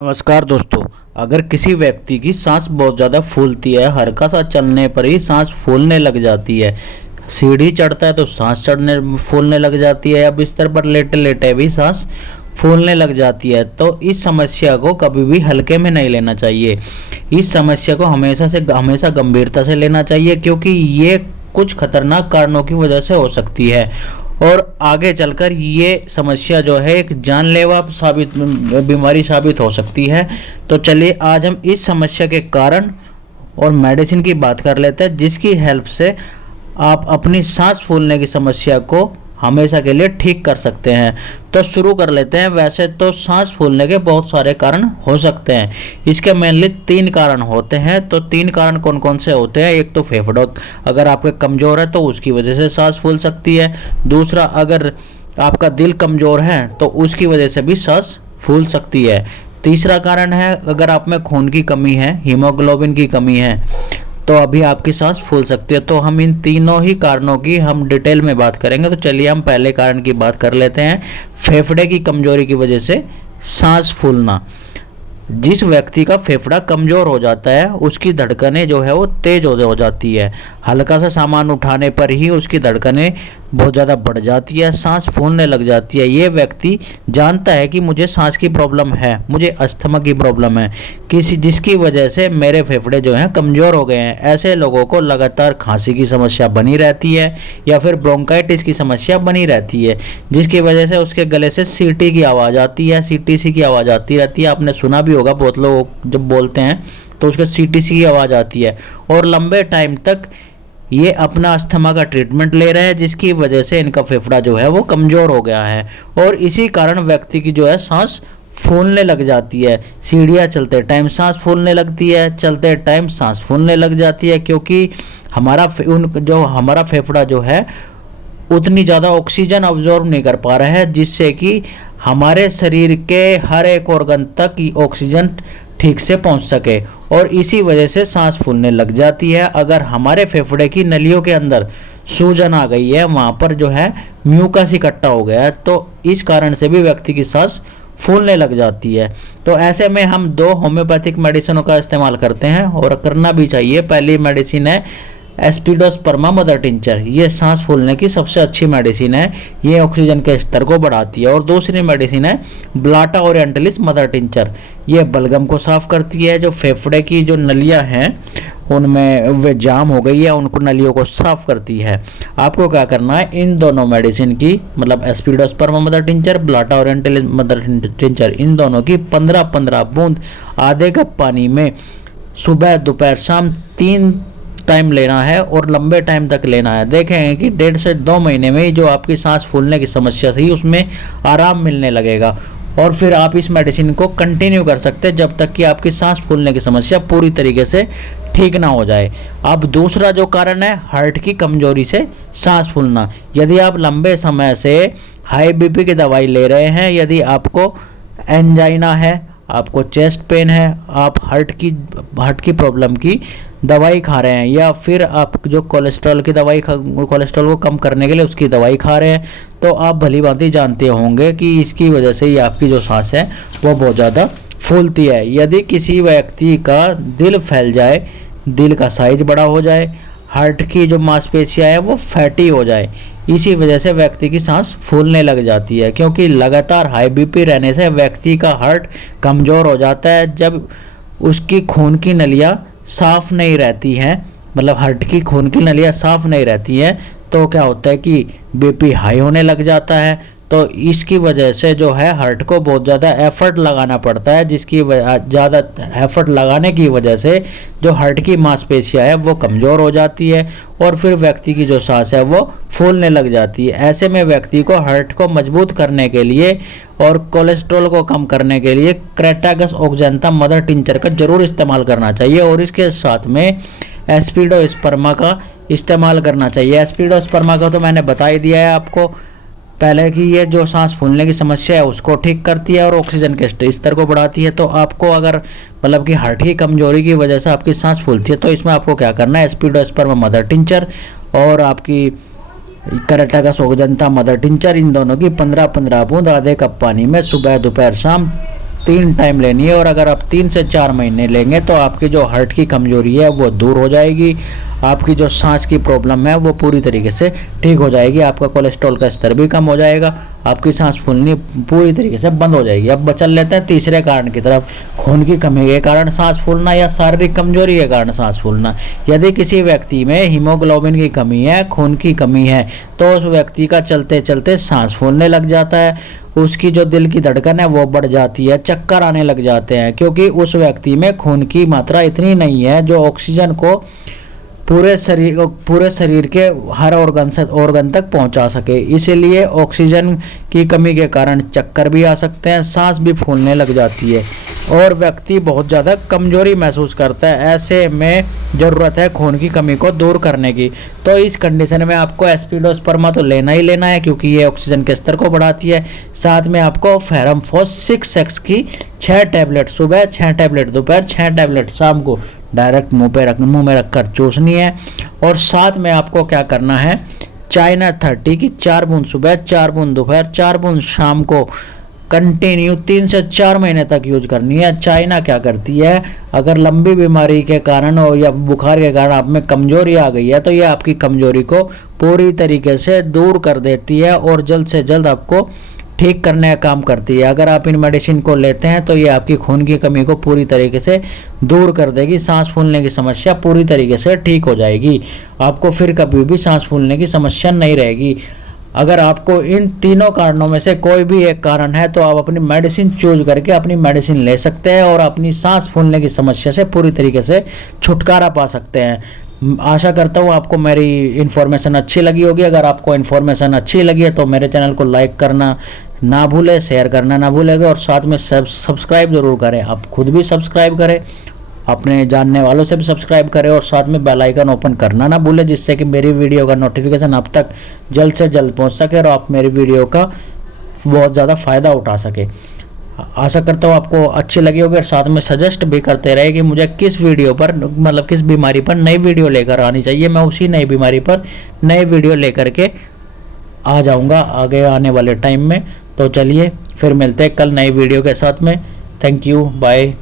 नमस्कार दोस्तों। अगर किसी व्यक्ति की सांस बहुत ज़्यादा फूलती है, हल्का सा चलने पर ही सांस फूलने लग जाती है, सीढ़ी चढ़ता है तो सांस चढ़ने फूलने लग जाती है, या बिस्तर पर लेटे लेटे भी सांस फूलने लग जाती है, तो इस समस्या को कभी भी हल्के में नहीं लेना चाहिए। इस समस्या को हमेशा गंभीरता से लेना चाहिए, क्योंकि ये कुछ खतरनाक कारणों की वजह से हो सकती है और आगे चलकर ये समस्या जो है एक जानलेवा बीमारी साबित हो सकती है। तो चलिए आज हम इस समस्या के कारण और मेडिसिन की बात कर लेते हैं, जिसकी हेल्प से आप अपनी सांस फूलने की समस्या को हमेशा के लिए ठीक कर सकते हैं। तो शुरू कर लेते हैं। वैसे तो सांस फूलने के बहुत सारे कारण हो सकते हैं, इसके मेनली 3 कारण होते हैं। तो 3 कारण कौन कौन से होते हैं? एक तो फेफड़ों अगर आपके कमज़ोर है तो उसकी वजह से सांस फूल सकती है। दूसरा, अगर आपका दिल कमज़ोर है तो उसकी वजह से भी सांस फूल सकती है। तीसरा कारण है, अगर आप में खून की कमी है, हीमोग्लोबिन की कमी है, तो अभी आपकी सांस फूल सकती है। तो हम इन तीनों ही कारणों की हम डिटेल में बात करेंगे। तो चलिए हम पहले कारण की बात कर लेते हैं, फेफड़े की कमजोरी की वजह से सांस फूलना। जिस व्यक्ति का फेफड़ा कमज़ोर हो जाता है उसकी धड़कनें जो है वो तेज़ हो जाती है। हल्का सा सामान उठाने पर ही उसकी धड़कनें बहुत ज़्यादा बढ़ जाती है, सांस फूलने लग जाती है। ये व्यक्ति जानता है कि मुझे सांस की प्रॉब्लम है, मुझे अस्थमा की प्रॉब्लम है, जिसकी वजह से मेरे फेफड़े जो हैं कमज़ोर हो गए हैं। ऐसे लोगों को लगातार खांसी की समस्या बनी रहती है या फिर ब्रोंकाइटिस की समस्या बनी रहती है, जिसकी वजह से उसके गले से सीटी की आवाज़ आती है, सीटीसी की आवाज़ आती रहती है। आपने सुना भी होगा, बहुत लोग जब बोलते हैं तो उसके सीटीसी की आवाज़ आती है। और लंबे टाइम तक ये अपना अस्थमा का ट्रीटमेंट ले रहे हैं, जिसकी वजह से इनका फेफड़ा जो है वो कमज़ोर हो गया है और इसी कारण व्यक्ति की जो है सांस फूलने लग जाती है। सीढ़ियाँ चलते टाइम सांस फूलने लगती है, चलते टाइम सांस फूलने लग जाती है, क्योंकि हमारा फेफड़ा जो है उतनी ज़्यादा ऑक्सीजन अब्जॉर्ब नहीं कर पा रहा है, जिससे कि हमारे शरीर के हर एक ऑर्गन तक ऑक्सीजन ठीक से पहुंच सके, और इसी वजह से सांस फूलने लग जाती है। अगर हमारे फेफड़े की नलियों के अंदर सूजन आ गई है, वहाँ पर जो है म्यूकस इकट्ठा हो गया है, तो इस कारण से भी व्यक्ति की सांस फूलने लग जाती है। तो ऐसे में हम 2 होम्योपैथिक मेडिसिनों का इस्तेमाल करते हैं और करना भी चाहिए। पहली मेडिसिन है एस्पिडोस्पर्मा मदर टिंचर। ये सांस फूलने की सबसे अच्छी मेडिसिन है, ये ऑक्सीजन के स्तर को बढ़ाती है। और दूसरी मेडिसिन है ब्लाटा ओरिएंटलिस मदर टिंचर। ये बलगम को साफ करती है, जो फेफड़े की जो नलियां हैं उनमें वे जाम हो गई है, उनको नलियों को साफ करती है। आपको क्या करना है, इन दोनों मेडिसिन की मतलब aspidosperma mother tincture, blatta orientalis mother tincture, इन दोनों की 15-15 बूंद आधे कप पानी में सुबह दोपहर शाम 3 टाइम लेना है और लंबे टाइम तक लेना है। देखेंगे कि 1.5 से 2 महीने में ही जो आपकी सांस फूलने की समस्या थी उसमें आराम मिलने लगेगा, और फिर आप इस मेडिसिन को कंटिन्यू कर सकते हैं जब तक कि आपकी सांस फूलने की समस्या पूरी तरीके से ठीक ना हो जाए। अब दूसरा जो कारण है हार्ट की कमजोरी से सांस फूलना। यदि आप लंबे समय से हाई बीपी की दवाई ले रहे हैं, यदि आपको एंजाइना है, आपको चेस्ट पेन है, आप हार्ट की प्रॉब्लम की दवाई खा रहे हैं, या फिर आप जो कोलेस्ट्रॉल को कम करने के लिए उसकी दवाई खा रहे हैं, तो आप भली भांति जानते होंगे कि इसकी वजह से ही आपकी जो सांस है वो बहुत ज़्यादा फूलती है। यदि किसी व्यक्ति का दिल फैल जाए, दिल का साइज बड़ा हो जाए, हार्ट की जो मांसपेशियाँ हैं वो फैटी हो जाए, इसी वजह से व्यक्ति की सांस फूलने लग जाती है। क्योंकि लगातार हाई बीपी रहने से व्यक्ति का हार्ट कमज़ोर हो जाता है। जब उसकी खून की नलियाँ साफ़ नहीं रहती हैं, मतलब हार्ट की खून की नलियाँ साफ़ नहीं रहती हैं, तो क्या होता है कि बीपी हाई होने लग जाता है। तो इसकी वजह से जो है हार्ट को बहुत ज़्यादा एफर्ट लगाना पड़ता है, जिसकी ज़्यादा एफर्ट लगाने की वजह से जो हार्ट की मांसपेशियाँ है वो कमज़ोर हो जाती है और फिर व्यक्ति की जो सांस है वो फूलने लग जाती है। ऐसे में व्यक्ति को हार्ट को मजबूत करने के लिए और कोलेस्ट्रॉल को कम करने के लिए क्रेटागस ओक्जेंता मदर टिंचर का जरूर इस्तेमाल करना चाहिए, और इसके साथ में एस्पिडोस्पर्मा का इस्तेमाल करना चाहिए। एस्पिडोस्पर्मा का तो मैंने बता ही दिया है आपको पहले कि ये जो सांस फूलने की समस्या है उसको ठीक करती है और ऑक्सीजन के स्तर को बढ़ाती है। तो आपको अगर मतलब कि हार्ट की कमजोरी की वजह से आपकी सांस फूलती है, तो इसमें आपको क्या करना है, एस्पिडोस्पर्मा मदर टिंचर और आपकी क्रेटागस ओक्जेंता मदर टिंचर, इन दोनों की 15-15 बूंद आधे कप पानी में सुबह दोपहर शाम 3 टाइम लेनी है, और अगर आप 3 से 4 महीने लेंगे तो आपकी जो हार्ट की कमजोरी है वो दूर हो जाएगी, आपकी जो सांस की प्रॉब्लम है वो पूरी तरीके से ठीक हो जाएगी, आपका कोलेस्ट्रॉल का स्तर भी कम हो जाएगा, आपकी सांस फूलनी पूरी तरीके से बंद हो जाएगी। अब चल लेते हैं तीसरे कारण की तरफ, खून की कमी के कारण सांस फूलना या शारीरिक कमजोरी के कारण सांस फूलना। यदि किसी व्यक्ति में हीमोग्लोबिन की कमी है, खून की कमी है, तो उस व्यक्ति का चलते चलते सांस फूलने लग जाता है, उसकी जो दिल की धड़कन है वो बढ़ जाती है, चक्कर आने लग जाते हैं, क्योंकि उस व्यक्ति में खून की मात्रा इतनी नहीं है जो ऑक्सीजन को पूरे शरीर के हर ऑर्गन तक पहुंचा सके। इसीलिए ऑक्सीजन की कमी के कारण चक्कर भी आ सकते हैं, सांस भी फूलने लग जाती है और व्यक्ति बहुत ज़्यादा कमजोरी महसूस करता है। ऐसे में ज़रूरत है खून की कमी को दूर करने की। तो इस कंडीशन में आपको एस्पिडोस्पर्मा तो लेना ही लेना है, क्योंकि ये ऑक्सीजन के स्तर को बढ़ाती है। साथ में आपको फेरम फॉस 6x की 6 टैबलेट सुबह, 6 टैबलेट दोपहर, 6 टैबलेट शाम को डायरेक्ट मुंह में रखकर चूसनी है। और साथ में आपको क्या करना है, चाइना 30 की 4 बूंद सुबह, 4 बूंद दोपहर, 4 बूंद शाम को कंटिन्यू 3 से 4 महीने तक यूज करनी है। चाइना क्या करती है, अगर लंबी बीमारी के कारण और या बुखार के कारण आप में कमजोरी आ गई है तो ये आपकी कमजोरी को पूरी तरीके से दूर कर देती है और जल्द से जल्द आपको ठीक करने का काम करती है। अगर आप इन मेडिसिन को लेते हैं तो ये आपकी खून की कमी को पूरी तरीके से दूर कर देगी, सांस फूलने की समस्या पूरी तरीके से ठीक हो जाएगी, आपको फिर कभी भी सांस फूलने की समस्या नहीं रहेगी। अगर आपको इन तीनों कारणों में से कोई भी एक कारण है तो आप अपनी मेडिसिन चूज करके अपनी मेडिसिन ले सकते हैं और अपनी सांस फूलने की समस्या से पूरी तरीके से छुटकारा पा सकते हैं। आशा करता हूँ आपको मेरी इन्फॉर्मेशन अच्छी लगी होगी। अगर आपको इन्फॉर्मेशन अच्छी लगी है तो मेरे चैनल को लाइक करना ना भूलें, शेयर करना ना भूलेगा और साथ में सब्सक्राइब जरूर करें। आप खुद भी सब्सक्राइब करें, अपने जानने वालों से भी सब्सक्राइब करें और साथ में बेल आइकन ओपन करना ना भूलें, जिससे कि मेरी वीडियो का नोटिफिकेशन आप तक जल्द से जल्द पहुंच सके और आप मेरी वीडियो का बहुत ज़्यादा फ़ायदा उठा सके। आशा करता हूँ आपको अच्छी लगी होगी और साथ में सजेस्ट भी करते रहे कि मुझे किस वीडियो पर, मतलब किस बीमारी पर नई वीडियो लेकर आनी चाहिए। मैं उसी नई बीमारी पर नई वीडियो लेकर के आ जाऊँगा आगे आने वाले टाइम में। तो चलिए फिर मिलते हैं कल नई वीडियो के साथ में। Thank you, bye.